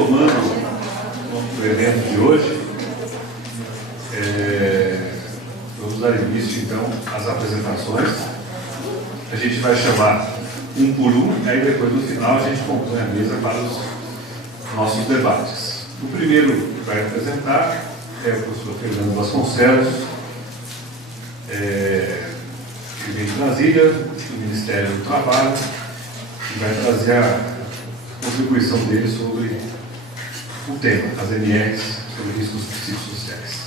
Tomando o evento de hoje, vamos dar início então às apresentações. A gente vai chamar um por um, aí depois no final a gente compõe a mesa para os nossos debates. O primeiro que vai apresentar é o professor Fernando Vasconcelos, que vem de Brasília, do Ministério do Trabalho, que vai trazer a contribuição dele sobre o tema, as MRs, sobre riscos psicossociais.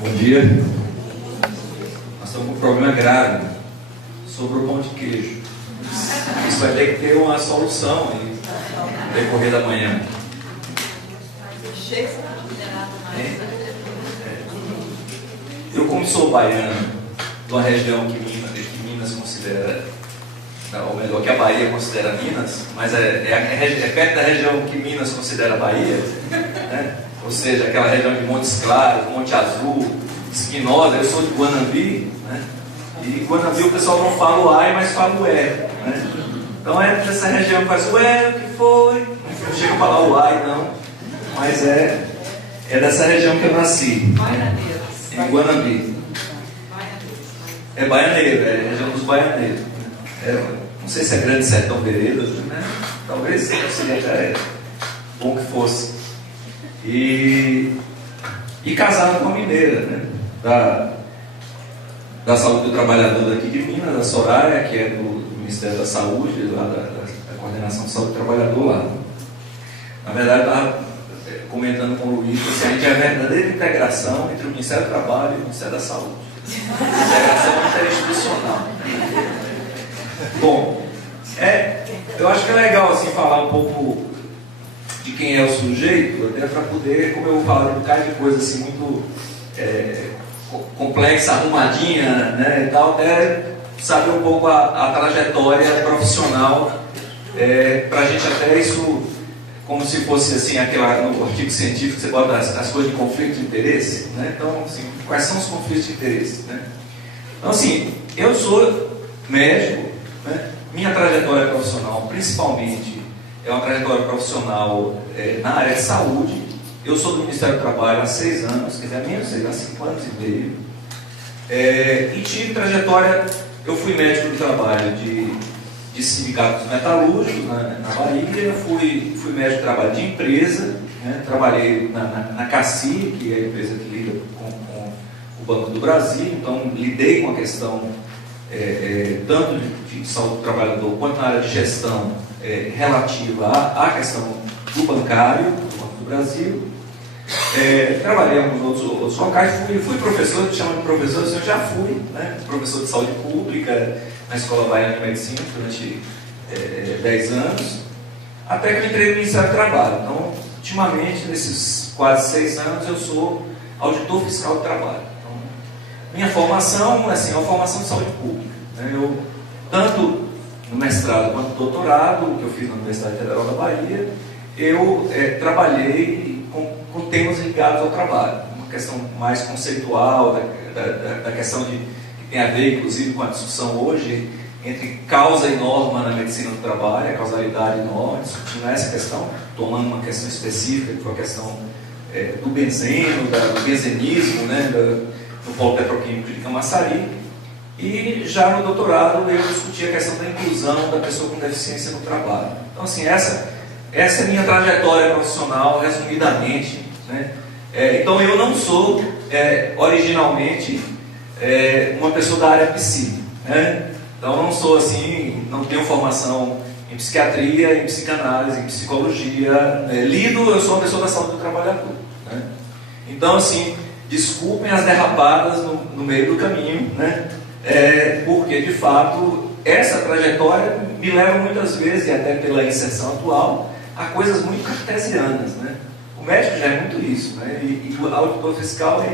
Bom dia. Nós estamos com um problema grave sobre o pão de queijo. Isso vai ter que ter uma solução no decorrer da manhã. Eu, como sou baiano, de uma região que Minas considera, ou melhor, que a Bahia considera Minas, mas é perto da região que Minas considera Bahia, né? Ou seja, aquela região de Montes Claros, Monte Azul, Espinosa. Eu sou de Guanambi, né? E Guanambi o pessoal não fala o ai, mas fala o é, né? Então é dessa região que faz o é, o que foi? Eu chego a falar o ai, não, mas é dessa região que eu nasci, em Guanambi. É baianeiro, é a região dos baianeiros. Não sei se é Grande Sertão Veredas, né? Talvez seria, já é bom que fosse. E casado com uma mineira, né? Da Saúde do Trabalhador daqui de Minas, a Soraya, que é do Ministério da Saúde, lá da Coordenação de Saúde do Trabalhador lá. Na verdade, eu estava comentando com o Luiz que a gente é a verdadeira integração entre o Ministério do Trabalho e o Ministério da Saúde. Integração interinstitucional. Bom, eu acho que é legal assim, falar um pouco de quem é o sujeito, até para poder, como eu vou falar de um bocado de coisa assim muito complexa, arrumadinha, né, e tal, até saber um pouco a trajetória profissional, para a gente até isso, como se fosse assim, no artigo científico você bota as coisas de conflito de interesse, né? Então, assim, quais são os conflitos de interesse, né? Então, assim, eu sou médico, né? Minha trajetória profissional, principalmente, é uma trajetória profissional na área de saúde. Eu sou do Ministério do Trabalho há 6 anos, quer dizer, menos 6, há 5 anos e meio. E tive trajetória, eu fui médico do trabalho de sindicatos metalúrgicos na Bahia, fui médico de trabalho de empresa, né? Trabalhei na CACI, que é a empresa que lida com o Banco do Brasil, então lidei com a questão tanto de saúde do trabalhador quanto na área de gestão relativa à questão do bancário, do Banco do Brasil. Trabalhei em alguns outros locais, fui professor, chamo de professor, eu já fui, né, professor de saúde pública na Escola Baiana de Medicina durante 10 anos, até que eu entrei no Ministério do Trabalho. Então, ultimamente, nesses quase 6 anos, eu sou auditor fiscal do trabalho. Então, minha formação assim, é uma formação de saúde pública, né? Eu, tanto no mestrado quanto no doutorado, que eu fiz na Universidade Federal da Bahia, eu trabalhei com temas ligados ao trabalho, uma questão mais conceitual, da questão que tem a ver, inclusive, com a discussão hoje entre causa e norma na medicina do trabalho, a causalidade e norma, discutindo essa questão, tomando uma questão específica, que foi a questão do benzeno, do benzenismo, né, do polo petroquímico de Camaçari. E já no doutorado eu discuti a questão da inclusão da pessoa com deficiência no trabalho. Então, assim, essa é a minha trajetória profissional, resumidamente, né? Então, eu não sou originalmente uma pessoa da área psi, né? Então, eu não sou assim, não tenho formação em psiquiatria, em psicanálise, em psicologia. Eu sou uma pessoa da saúde do trabalhador, né? Então, assim, desculpem as derrapadas no meio do caminho, né? Porque, de fato, essa trajetória me leva muitas vezes, e até pela inserção atual, a coisas muito cartesianas, né? O médico já é muito isso, né? E o auditor fiscal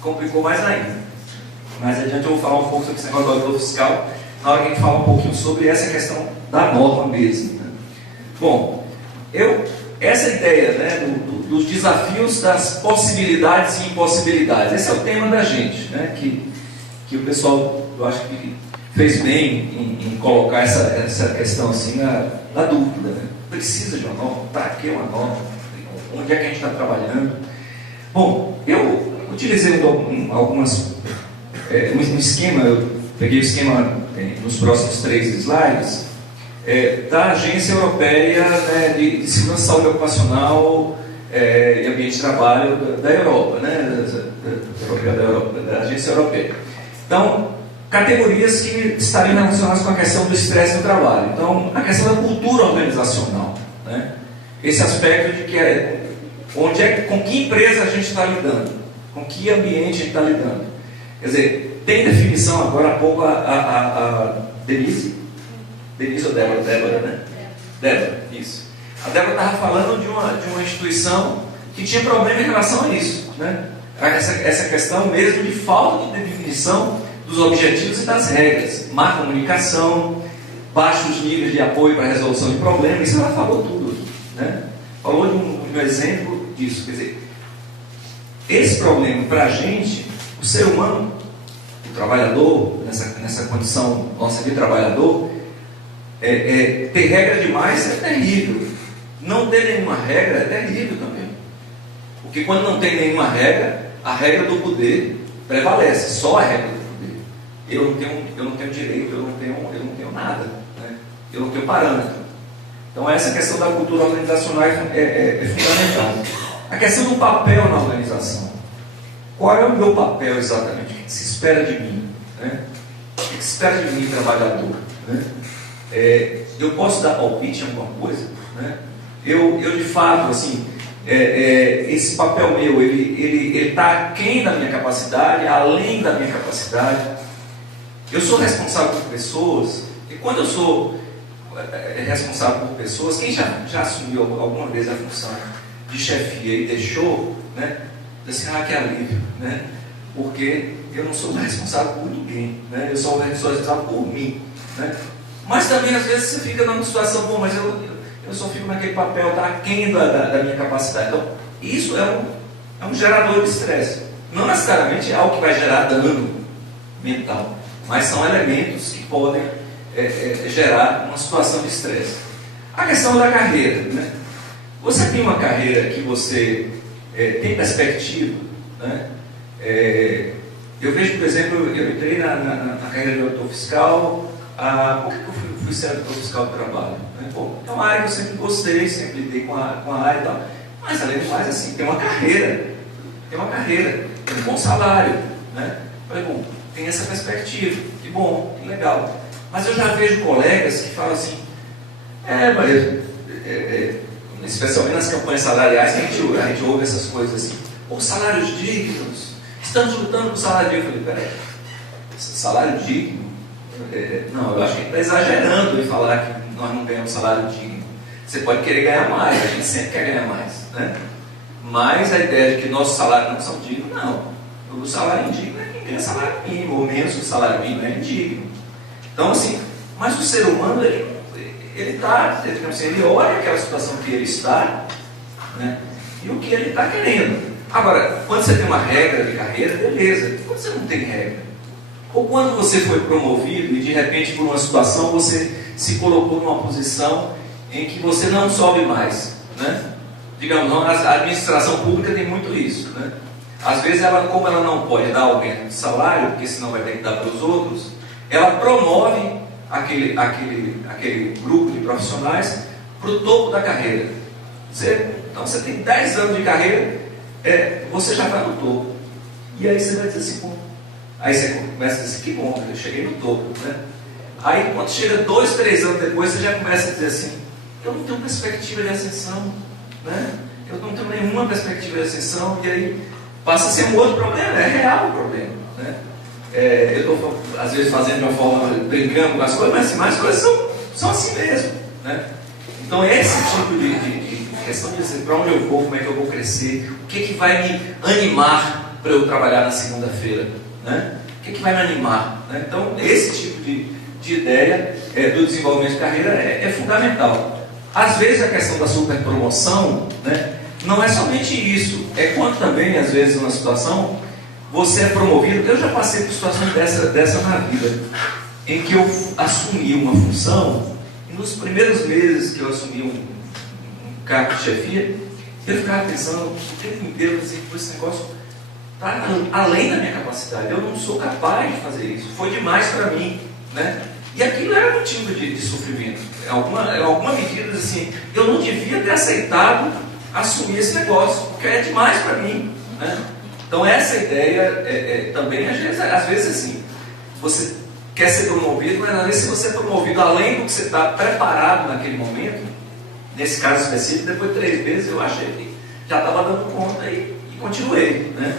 complicou mais ainda. Mais adiante eu vou falar um pouco sobre esse negócio do auditor fiscal, na hora que a gente fala um pouquinho sobre essa questão da norma mesmo, né? Bom, essa ideia, né, dos desafios, das possibilidades e impossibilidades, esse é o tema da gente, né? Que o pessoal, eu acho que fez bem em colocar essa questão assim na dúvida, né? Precisa de uma norma? Para que uma norma? Onde é que a gente está trabalhando? Bom, eu utilizei um esquema, eu peguei o esquema nos próximos 3 slides, da Agência Europeia, né, de Segurança, Saúde Ocupacional e Ambiente de Trabalho da Europa, né, da Agência Europeia. Então, categorias que estariam relacionadas com a questão do estresse no trabalho. Então, a questão da cultura organizacional, né? Esse aspecto de que com que empresa a gente está lidando, com que ambiente a gente está lidando. Quer dizer, tem definição agora há pouco a Denise ou Débora, né? Débora, isso. A Débora estava falando de uma instituição que tinha problema em relação a isso, né? Essa questão mesmo de falta de definição dos objetivos e das regras, má comunicação, baixos níveis de apoio para a resolução de problemas, isso ela falou tudo, né? Falou de um exemplo disso. Quer dizer, esse problema para a gente, o ser humano, o trabalhador, nessa condição nossa de trabalhador, ter regra demais é terrível. Não ter nenhuma regra é terrível também. Porque quando não tem nenhuma regra, a regra do poder prevalece, só a regra do poder. Eu não tenho direito, eu não tenho nada, né? Eu não tenho parâmetro. Então essa questão da cultura organizacional é fundamental. A questão do papel na organização. Qual é o meu papel exatamente? O que se espera de mim, né? O que se espera de mim, trabalhador, né? Eu posso dar palpite em alguma coisa, né? Eu de fato, assim, esse papel meu, ele está aquém da minha capacidade, além da minha capacidade. Eu sou responsável por pessoas, e quando eu sou responsável por pessoas, quem já assumiu alguma vez a função de chefia e deixou, né? Diz assim, que alívio, né? Porque eu não sou responsável por ninguém, né? Eu sou responsável por mim, né? Mas também às vezes você fica numa situação, bom, mas eu só fico naquele papel, está aquém da minha capacidade. Então, isso é um gerador de estresse. Não necessariamente é algo que vai gerar dano mental, mas são elementos que podem gerar uma situação de estresse. A questão da carreira, né? Você tem uma carreira que você tem perspectiva, né? Eu vejo, por exemplo, eu entrei na carreira de auditor fiscal. Por que eu fui ser auditor fiscal do trabalho? Né? Pô, é uma área que eu sempre gostei, sempre lidei com a área e tal. Mas além do mais, assim, tem uma carreira, tem um bom salário, né? Falei, bom, tem essa perspectiva, que bom, que legal. Mas eu já vejo colegas que falam assim, especialmente nas campanhas salariais, a gente ouve essas coisas assim, salários dignos, estamos lutando por salário digno. Eu falei, peraí, salário digno? Não, eu acho que ele está exagerando em falar que nós não ganhamos salário digno. Você pode querer ganhar mais, a gente sempre quer ganhar mais, né? Mas a ideia de que nossos salários não são dignos, não. O salário indigno é quem ganha salário mínimo, ou menos que o salário mínimo é indigno. Então, assim, mas o ser humano, ele olha aquela situação que ele está, né, e o que ele está querendo. Agora, quando você tem uma regra de carreira, beleza. Quando você não tem regra, ou quando você foi promovido e de repente por uma situação você se colocou numa posição em que você não sobe mais, né? Digamos, a administração pública tem muito isso, né? Às vezes como ela não pode dar aumento de salário, porque senão vai ter que dar para os outros, ela promove aquele grupo de profissionais para o topo da carreira. Então você tem 10 anos de carreira, você já está no topo. E aí você vai dizer assim, bom, aí você começa a dizer assim, que bom, eu cheguei no topo, né? Aí quando chega 2, 3 anos depois, você já começa a dizer assim, eu não tenho perspectiva de ascensão, né? Eu não tenho nenhuma perspectiva de ascensão, e aí passa a ser um outro problema, é real o problema, né? Eu estou às vezes fazendo de uma forma, brincando com as coisas, mas as coisas são assim mesmo, né? Então esse tipo de questão de dizer para onde eu vou, como é que eu vou crescer, o que vai me animar para eu trabalhar na segunda-feira, né? O que vai me animar, né? Então esse tipo de ideia do desenvolvimento de carreira é fundamental. Às vezes a questão da superpromoção, né, não é somente isso, é quando também, às vezes, numa situação, você é promovido. Eu já passei por situações dessa na vida, em que eu assumi uma função, e nos primeiros meses que eu assumi um cargo de chefia, eu ficava pensando o tempo inteiro assim, esse negócio está além da minha capacidade, eu não sou capaz de fazer isso, foi demais para mim, né? E aquilo era motivo de sofrimento. Em alguma medida, assim, eu não devia ter aceitado assumir esse negócio, porque é demais para mim, né? Então essa ideia também, às vezes assim, você quer ser promovido, mas às vezes se você é promovido além do que você está preparado naquele momento, nesse caso específico, depois de 3 meses eu achei que já estava dando conta e continuei, né?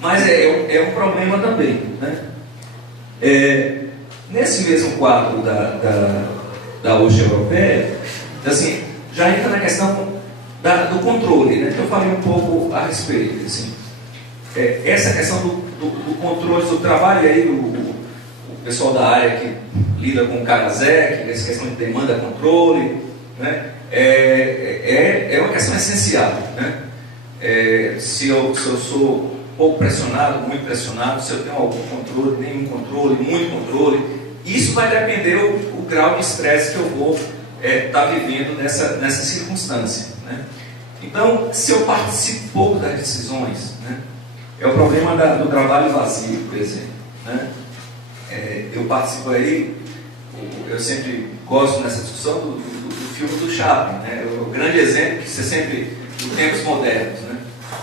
Mas é um problema também, né? Nesse mesmo quadro da hoje europeia, assim, já entra na questão do controle, né? Que eu falei um pouco a respeito. Assim, essa questão do controle do trabalho, e aí o pessoal da área que lida com o CARASEC, essa questão de demanda-controle, né? É uma questão essencial, né? Se eu sou pouco pressionado, muito pressionado, se eu tenho algum controle, nenhum controle, muito controle, isso vai depender o grau de estresse que eu vou estar vivendo nessa circunstância, né? Então, se eu participo pouco das decisões, né, é o problema do trabalho vazio, por exemplo, né? Eu participo aí, eu sempre gosto nessa discussão do filme do Chaplin, né? O grande exemplo que você sempre, em tempos modernos, né?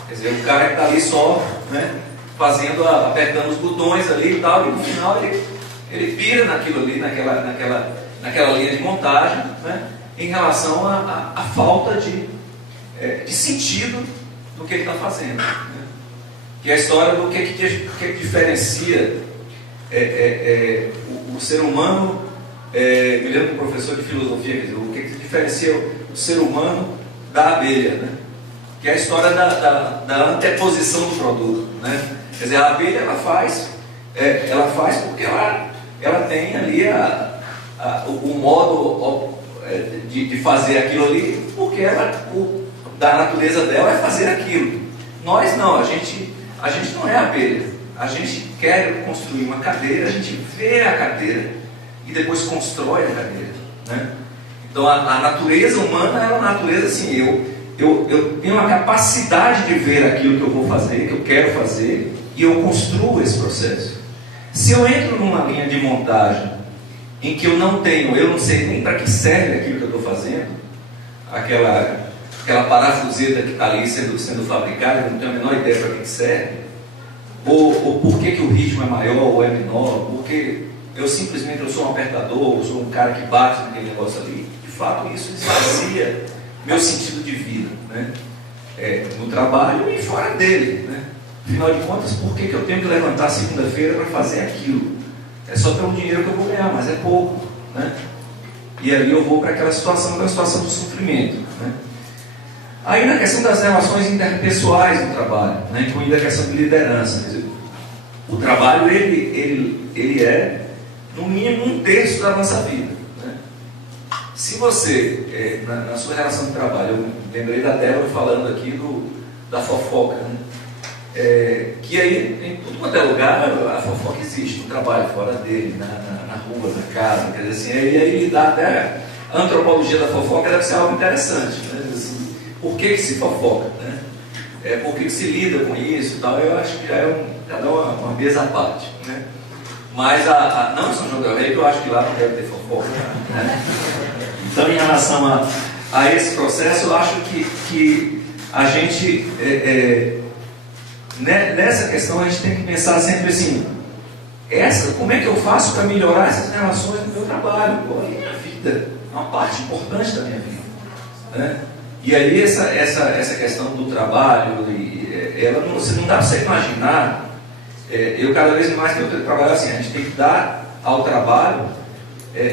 Quer dizer, o cara que está ali só, né, apertando os botões ali e tal, e no final ele pira naquilo ali, naquela linha de montagem, né, em relação à falta de sentido do que ele está fazendo, né? Que é a história do que diferencia o ser humano. Me lembro do professor de filosofia, quer dizer, o que diferencia o ser humano da abelha, né? Que é a história da anteposição do produto, né? Quer dizer, a abelha ela faz porque ela tem ali o modo de fazer aquilo ali, porque da natureza dela é fazer aquilo. Nós não, a gente não é abelha. A gente quer construir uma cadeira, a gente vê a cadeira e depois constrói a cadeira, né? Então a natureza humana é uma natureza assim, eu tenho a capacidade de ver aquilo que eu vou fazer, que eu quero fazer, e eu construo esse processo. Se eu entro numa linha de montagem em que eu não sei nem para que serve aquilo que eu estou fazendo, aquela parafuseta que está ali sendo fabricada, eu não tenho a menor ideia para que serve, ou por que o ritmo é maior ou é menor, porque eu simplesmente sou um apertador, eu sou um cara que bate naquele negócio ali, de fato isso esvazia meu sentido de vida, né? No trabalho e fora dele, né? Afinal de contas, por que eu tenho que levantar segunda-feira para fazer aquilo? É só pelo dinheiro que eu vou ganhar, mas é pouco, né? E aí eu vou para aquela situação, que é a situação do sofrimento, né? Aí na questão das relações interpessoais no trabalho, né, incluindo a questão de liderança, quer dizer, o trabalho ele é no mínimo 1/3 da nossa vida, né? Se você, na sua relação de trabalho, eu lembrei da Débora falando aqui da fofoca, né? Que aí em tudo quanto é lugar a fofoca existe, no trabalho, fora dele, na rua, na casa, quer dizer assim, e aí dá até a antropologia da fofoca deve ser algo interessante, né? Assim, por que se fofoca, né? Por que se lida com isso e tal, eu acho que já dá uma mesa à parte, né? Mas não São João del Rei, que eu acho que lá não deve ter fofoca, né? Então, em relação a esse processo, eu acho que a gente, nessa questão, a gente tem que pensar sempre assim, como é que eu faço para melhorar essas relações no meu trabalho? Pô, a minha vida é uma parte importante da minha vida, né? E aí essa questão do trabalho, você não dá para você imaginar, eu cada vez mais que eu trabalho assim, a gente tem que dar ao trabalho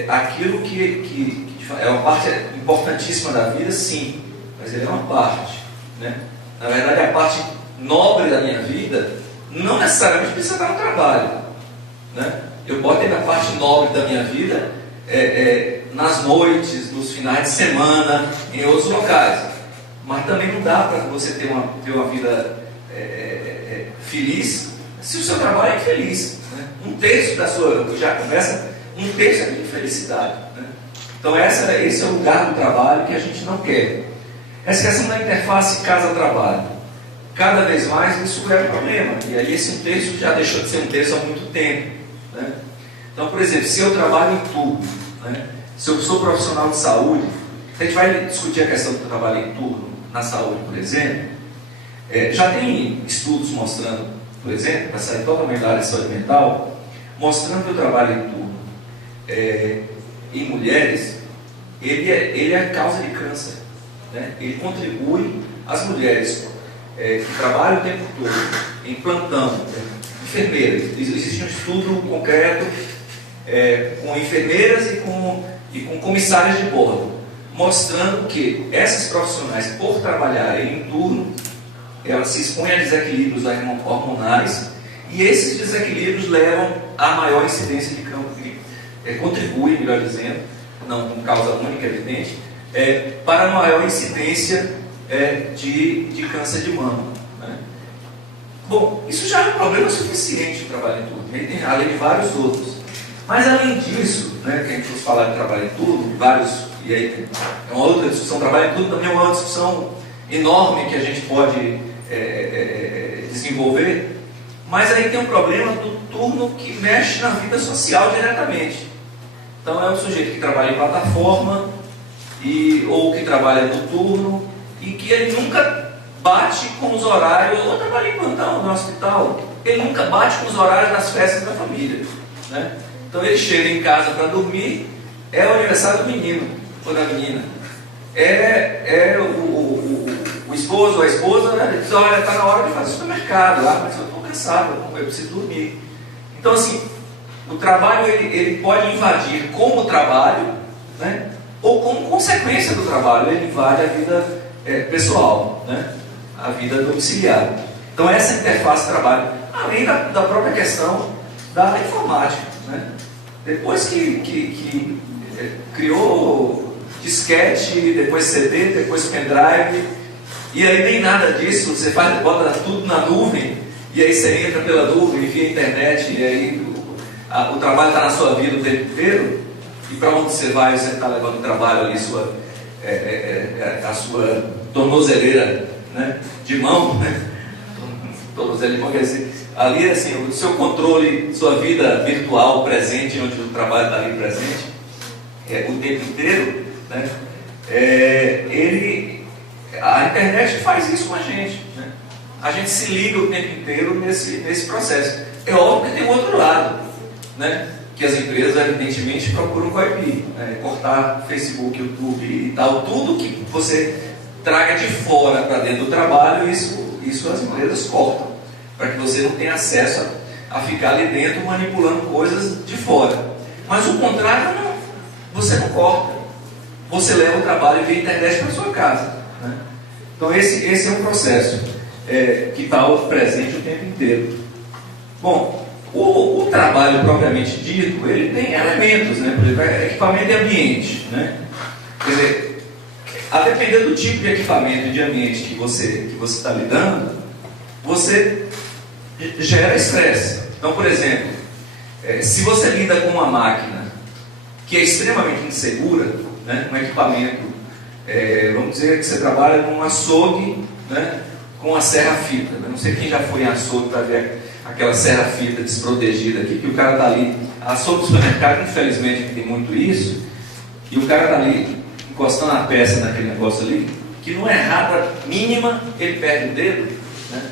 aquilo que é uma parte importantíssima da vida, sim, mas ele é uma parte, né? Na verdade, a parte nobre da minha vida não necessariamente precisa estar no trabalho, né? Eu posso ter a parte nobre da minha vida nas noites, nos finais de semana, em outros locais, mas também não dá para você ter uma vida feliz se o seu trabalho é infeliz, né? Um terço da sua, já começa, um terço é de infelicidade, né? Então esse é o lugar do trabalho que a gente não quer. Essa questão da interface casa-trabalho, cada vez mais isso é um problema, e aí esse um terço já deixou de ser um terço há muito tempo, né? Então, por exemplo, se eu trabalho em turno, né? Se eu sou profissional de saúde, a gente vai discutir a questão do trabalho em turno na saúde, por exemplo. Já tem estudos mostrando, por exemplo, para sair totalmente da área de saúde mental, mostrando que o trabalho em turno em mulheres, ele é causa de câncer, né? Ele contribui, as mulheres que trabalham o tempo todo em plantão, enfermeiras, existe um estudo concreto com enfermeiras e com comissárias de bordo, mostrando que essas profissionais, por trabalharem em turno, elas se expõem a desequilíbrios hormonais, e esses desequilíbrios levam a maior incidência de câncer, contribuem, melhor dizendo, não com causa única, evidente, para a maior incidência de câncer de mama, né? Bom, isso já é um problema suficiente o trabalho em turno, além de vários outros. Mas além disso, né, que a gente fosse falar de trabalho em turno, e aí é uma outra discussão, trabalho em turno também é uma discussão enorme que a gente pode desenvolver, mas aí tem um problema do turno que mexe na vida social diretamente. Então é um sujeito que trabalha em plataforma, ou que trabalha no turno, e que ele nunca bate com os horários, ou trabalha em plantão no hospital, ele nunca bate com os horários das festas da família, né? Então ele chega em casa para dormir, é o aniversário do menino ou da menina, o esposo ou a esposa, né, diz: olha, está na hora de fazer supermercado lá, mas eu estou cansado, eu preciso dormir. Então assim, o trabalho ele pode invadir como trabalho, né, ou como consequência do trabalho, ele invade a vida pessoal, né, a vida domiciliar. Então essa interface de trabalho, além da própria questão da informática, né? Depois que criou disquete, depois CD, depois pendrive, e aí nem nada disso, você bota tudo na nuvem, e aí você entra pela nuvem via internet, e aí o trabalho está na sua vida o tempo inteiro, e para onde você vai, você está levando o trabalho ali, a sua tornozeleira, né, de mão, né? Tornozeleira de mão, quer dizer, ali assim, o seu controle, sua vida virtual presente, onde o trabalho está ali presente, o tempo inteiro, né? A internet faz isso com a gente, né? A gente se liga o tempo inteiro nesse processo. É óbvio que tem um outro lado, né? Que as empresas evidentemente procuram coibir, né? Cortar Facebook, YouTube e tal, tudo que você traga de fora para dentro do trabalho, isso as empresas cortam, para que você não tenha acesso a ficar ali dentro manipulando coisas de fora. Mas o contrário não, você não corta, você leva o trabalho via internet para sua casa, né? Então esse é um processo que está presente o tempo inteiro. Bom, o trabalho propriamente dito, ele tem elementos, né? Por exemplo, equipamento e ambiente, né? Quer dizer, a depender do tipo de equipamento e de ambiente que você está lidando, você gera estresse. Então, por exemplo, se você lida com uma máquina que é extremamente insegura, né, um equipamento, vamos dizer que você trabalha num açougue, né, com a serra-fita. Não sei quem já foi em açougue para ver aquela serra-fita desprotegida aqui, que o cara está ali, açougue do supermercado, infelizmente tem muito isso, e o cara está ali encostando a peça naquele negócio ali, que numa errada mínima ele perde o dedo, né?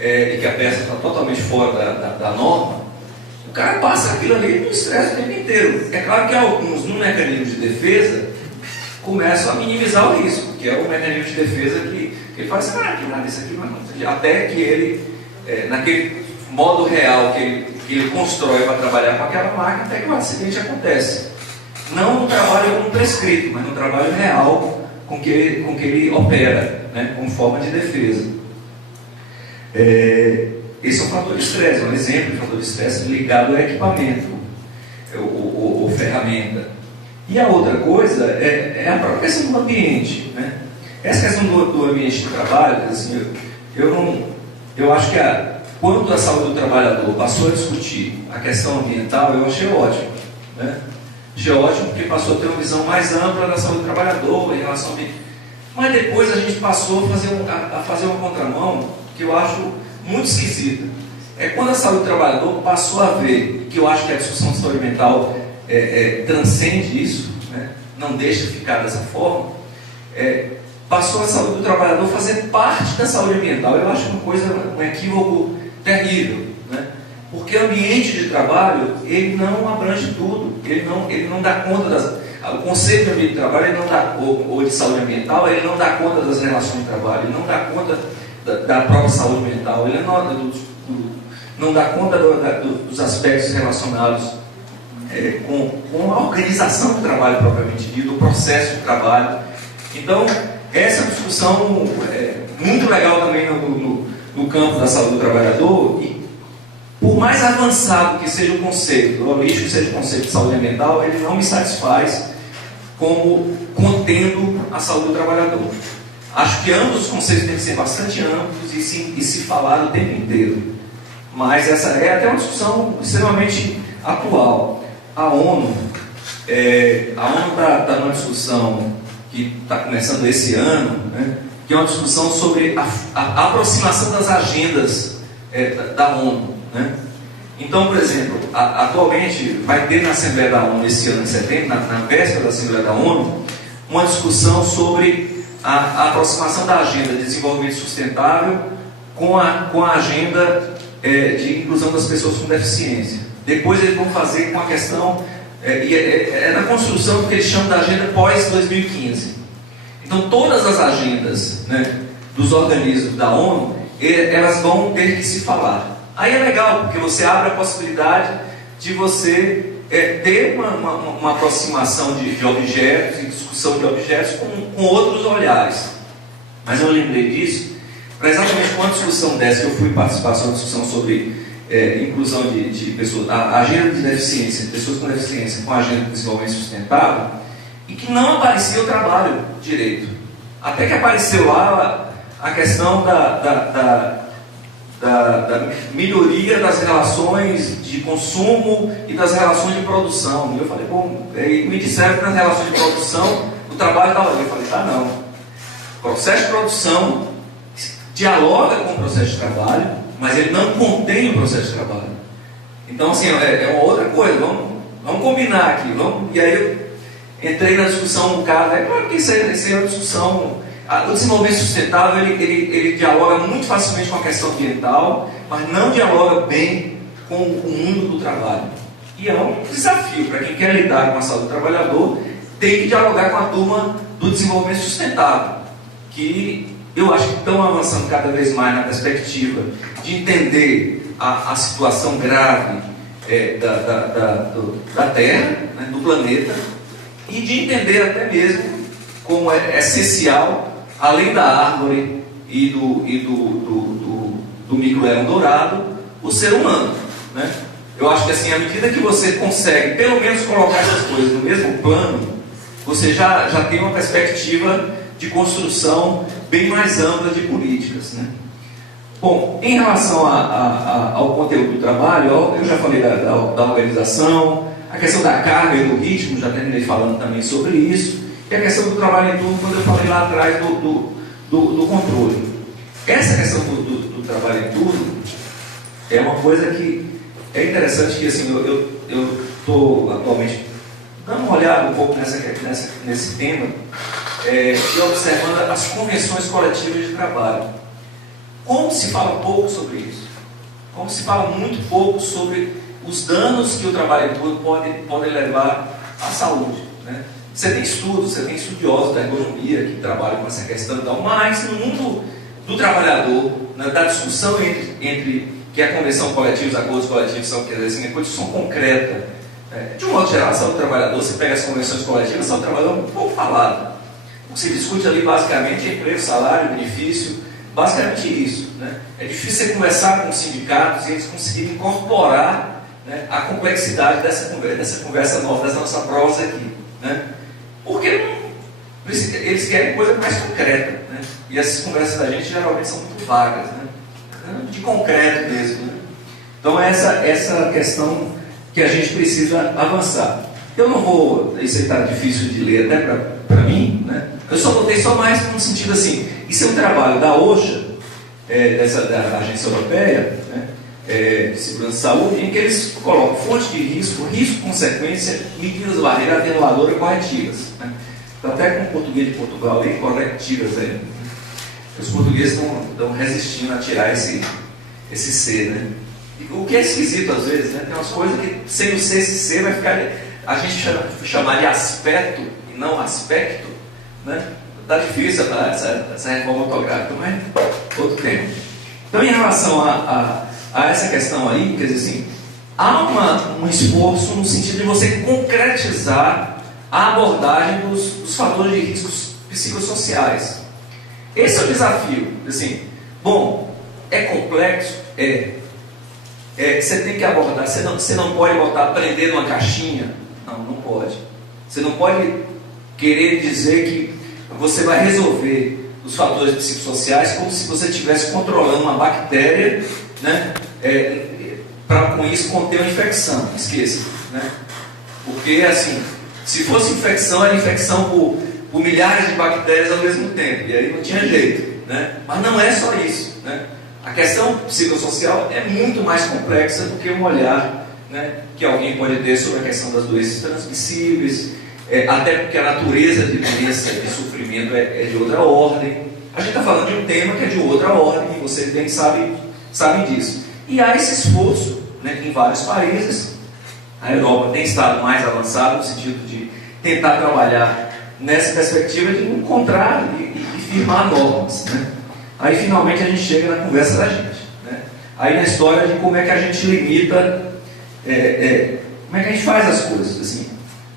E que a peça está totalmente fora da norma, o cara passa aquilo ali no estresse o tempo inteiro. É claro que alguns, no mecanismo de defesa, começam a minimizar o risco, que é o mecanismo de defesa que ele faz: que nada, isso aqui não é, até que ele, naquele modo real que ele constrói para trabalhar com aquela máquina, até que o acidente acontece. não no trabalho como prescrito, mas no trabalho real com que ele opera, né, como forma de defesa. Esse é um fator de estresse, um exemplo de fator de estresse ligado ao equipamento, ou ferramenta. E a outra coisa é a própria questão do ambiente, né? Essa questão do ambiente de trabalho, assim, eu acho que quando a saúde do trabalhador passou a discutir a questão ambiental, eu achei ótimo, né? Achei ótimo porque passou a ter uma visão mais ampla da saúde do trabalhador em relação ao ambiente. Mas depois a gente passou a fazer uma contramão que eu acho muito esquisita. É quando a saúde do trabalhador passou a ver, que eu acho que a discussão de saúde mental transcende isso, né? Não deixa ficar dessa forma, passou a saúde do trabalhador fazer parte da saúde ambiental. Eu acho um equívoco terrível, né? Porque o ambiente de trabalho, ele não abrange tudo, ele não dá conta o conceito de ambiente de trabalho, ele não dá, ou de saúde ambiental, ele não dá conta das relações de trabalho, ele não dá conta da própria saúde mental, ele não dá conta dos aspectos relacionados com a organização do trabalho propriamente dito, o processo de trabalho. Então, essa discussão é muito legal também no campo da saúde do trabalhador, e por mais avançado que seja o conceito, holístico que seja o conceito de saúde mental, ele não me satisfaz como contendo a saúde do trabalhador. Acho que ambos os conceitos têm que ser bastante amplos e se falar o tempo inteiro. Mas essa é até uma discussão extremamente atual. A ONU está numa discussão que está começando esse ano, né, que é uma discussão sobre a aproximação das agendas da ONU, né? Então, por exemplo, atualmente vai ter na Assembleia da ONU esse ano, em setembro, na véspera da Assembleia da ONU, uma discussão sobre a aproximação da agenda de desenvolvimento sustentável com a agenda de inclusão das pessoas com deficiência. Depois eles vão fazer com a questão, na construção do que eles chamam da agenda pós-2015. Então todas as agendas, né, dos organismos da ONU, elas vão ter que se falar. Aí é legal, porque você abre a possibilidade de você ter uma aproximação de objetos e discussão de objetos com outros olhares. Mas eu lembrei disso para exatamente uma discussão dessa que eu fui participar, uma discussão sobre inclusão de pessoas, a agenda de deficiência, de pessoas com deficiência com a agenda de desenvolvimento sustentável, e que não aparecia o trabalho direito. Até que apareceu lá a questão da melhoria das relações de consumo e das relações de produção. E eu falei, me disseram que nas relações de produção o trabalho estava ali. Eu falei, não. O processo de produção dialoga com o processo de trabalho, mas ele não contém o processo de trabalho. Então, assim, é uma outra coisa. Vamos combinar aqui. E aí eu entrei na discussão um bocado. Claro que isso é uma discussão. O desenvolvimento sustentável ele dialoga muito facilmente com a questão ambiental, mas não dialoga bem com o mundo do trabalho. E é um desafio para quem quer lidar com a saúde do trabalhador, tem que dialogar com a turma do desenvolvimento sustentável, que eu acho que estão avançando cada vez mais na perspectiva de entender a situação grave da Terra, né, do planeta, e de entender até mesmo como é essencial, além da árvore e do micro-leão dourado, o ser humano, né? Eu acho que assim, à medida que você consegue pelo menos colocar essas coisas no mesmo plano, você já tem uma perspectiva de construção bem mais ampla de políticas, né? Bom, em relação ao conteúdo do trabalho, eu já falei da organização, a questão da carga e do ritmo, já terminei falando também sobre isso. E a questão do trabalho em turno, quando eu falei lá atrás do controle. Essa questão do trabalho em turno é uma coisa que é interessante, que assim, eu estou atualmente dando uma olhada um pouco nesse tema e observando as convenções coletivas de trabalho. Como se fala pouco sobre isso? Como se fala muito pouco sobre os danos que o trabalho em turno pode levar à saúde, né? Você tem estudiosos da ergonomia que trabalham com essa questão e tal, mas no mundo do trabalhador, né, da discussão entre que a convenção coletiva, os acordos coletivos são, quer dizer, assim, uma discussão concreta De um modo geral, a saúde do trabalhador, você pega as convenções coletivas, a saúde do trabalhador é um pouco falada. O que se discute ali basicamente é emprego, salário, benefício, basicamente isso. Né? É difícil você conversar com os sindicatos e eles conseguirem incorporar, né, a complexidade dessa conversa nova, dessa nossa prosa aqui. Né? Porque eles querem coisa mais concreta. Né? E essas conversas da gente geralmente são muito vagas, né? De concreto mesmo. Né? Então essa questão que a gente precisa avançar. Eu não vou, isso aí está difícil de ler até para mim, né? Eu só botei só mais no sentido assim, isso é um trabalho da OSHA, da Agência Europeia, né, de Segurança de Saúde, em que eles colocam fonte de risco, consequência, medidas barreiras atenuadoras e corretivas. Né? Está até com o português de Portugal aí, corretivas aí. Os portugueses estão resistindo a tirar esse C, né? O que é esquisito às vezes, né? Tem umas coisas que sem o C, esse C vai ficar. A gente chamar de aspecto e não aspecto, né? Tá difícil essa reforma ortográfica, mas outro tempo. Então, em relação a essa questão aí, quer dizer assim, há um esforço no sentido de você concretizar a abordagem dos fatores de riscos psicossociais. Esse é o desafio. Assim, bom, é complexo? Você tem que abordar, você não pode botar aprender numa caixinha. Não pode. Você não pode querer dizer que você vai resolver os fatores psicossociais como se você estivesse controlando uma bactéria, né, para com isso conter uma infecção. Esqueça. Né? Porque, assim, se fosse infecção, era infecção por milhares de bactérias ao mesmo tempo. E aí não tinha jeito. Né? Mas não é só isso. Né? A questão psicossocial é muito mais complexa do que um olhar, né, que alguém pode ter sobre a questão das doenças transmissíveis, até porque a natureza de doença e de sofrimento é de outra ordem. A gente está falando de um tema que é de outra ordem, e vocês bem sabem disso. E há esse esforço, né, em vários países. A Europa tem estado mais avançada no sentido de tentar trabalhar nessa perspectiva de encontrar e firmar normas. Né? Aí finalmente a gente chega na conversa da gente. Né? Aí na história de como é que a gente limita, como é que a gente faz as coisas. Assim,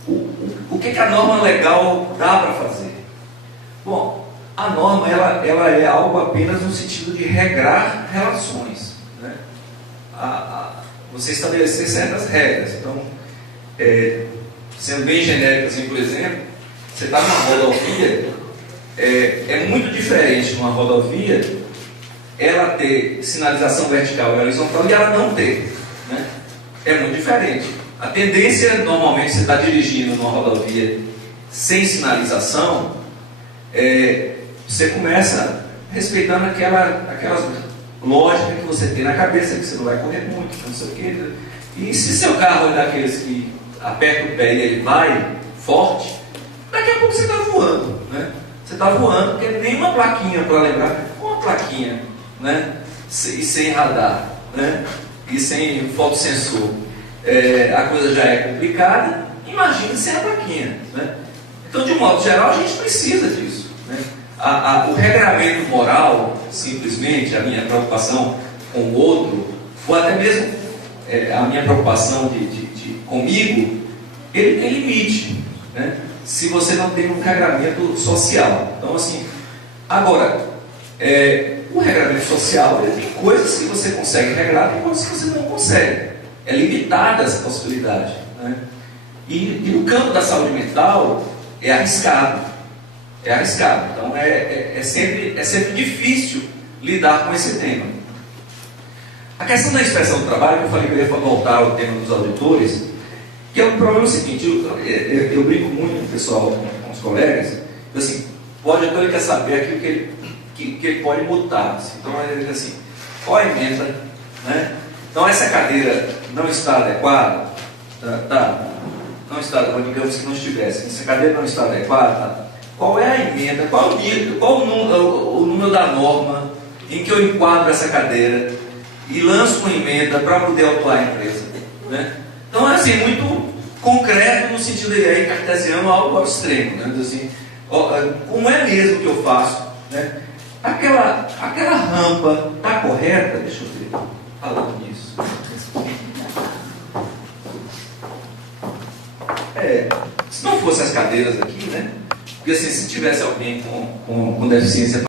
o que a norma legal dá para fazer? Bom, a norma ela é algo apenas no sentido de regrar relações. Né? Você estabelecer certas regras. Então, sendo bem genérico assim, por exemplo, você está numa rodovia, é muito diferente numa rodovia ela ter sinalização vertical e horizontal e ela não ter. Né? É muito diferente. A tendência, normalmente, você está dirigindo numa rodovia sem sinalização, você começa respeitando aquelas lógicas que você tem na cabeça, que você não vai correr muito, não sei o quê. E se seu carro é daqueles que aperta o pé e ele vai forte, daqui a pouco você está voando. Né? Você está voando porque tem uma plaquinha para lembrar, uma plaquinha, né? E sem radar, né? E sem fotossensor. A coisa já é complicada, imagine sem a plaquinha. Né? Então, de um modo geral, a gente precisa disso. Né? O regramento moral, simplesmente, a minha preocupação com o outro, ou até mesmo a minha preocupação comigo, ele tem limite. Né? Se você não tem um regramento social. Então, assim, agora, o regramento social, ele tem coisas que você consegue regrar, tem coisas que você não consegue. É limitada essa possibilidade. Né? E no campo da saúde mental, é arriscado. É arriscado. Então, é sempre difícil lidar com esse tema. A questão da inspeção do trabalho, que eu falei que eu ia voltar ao tema dos auditores, que é um problema seguinte, eu brinco muito com o pessoal, com os colegas, assim, o auditor ele quer saber aquilo que ele pode mudar. Assim. Então ele diz assim, qual a emenda? Né? Então essa cadeira não está adequada, não está, digamos que não estivesse, essa cadeira não está adequada, qual é a emenda, qual o número da norma em que eu enquadro essa cadeira e lanço uma emenda para poder autuar a empresa? Né? Então é assim, muito concreto no sentido de aí cartesiano algo ao extremo, né? Assim, como é mesmo que eu faço? Né? Aquela rampa está correta? Deixa eu ver, falando nisso. se não fosse as cadeiras aqui, né? Porque assim, se tivesse alguém com deficiência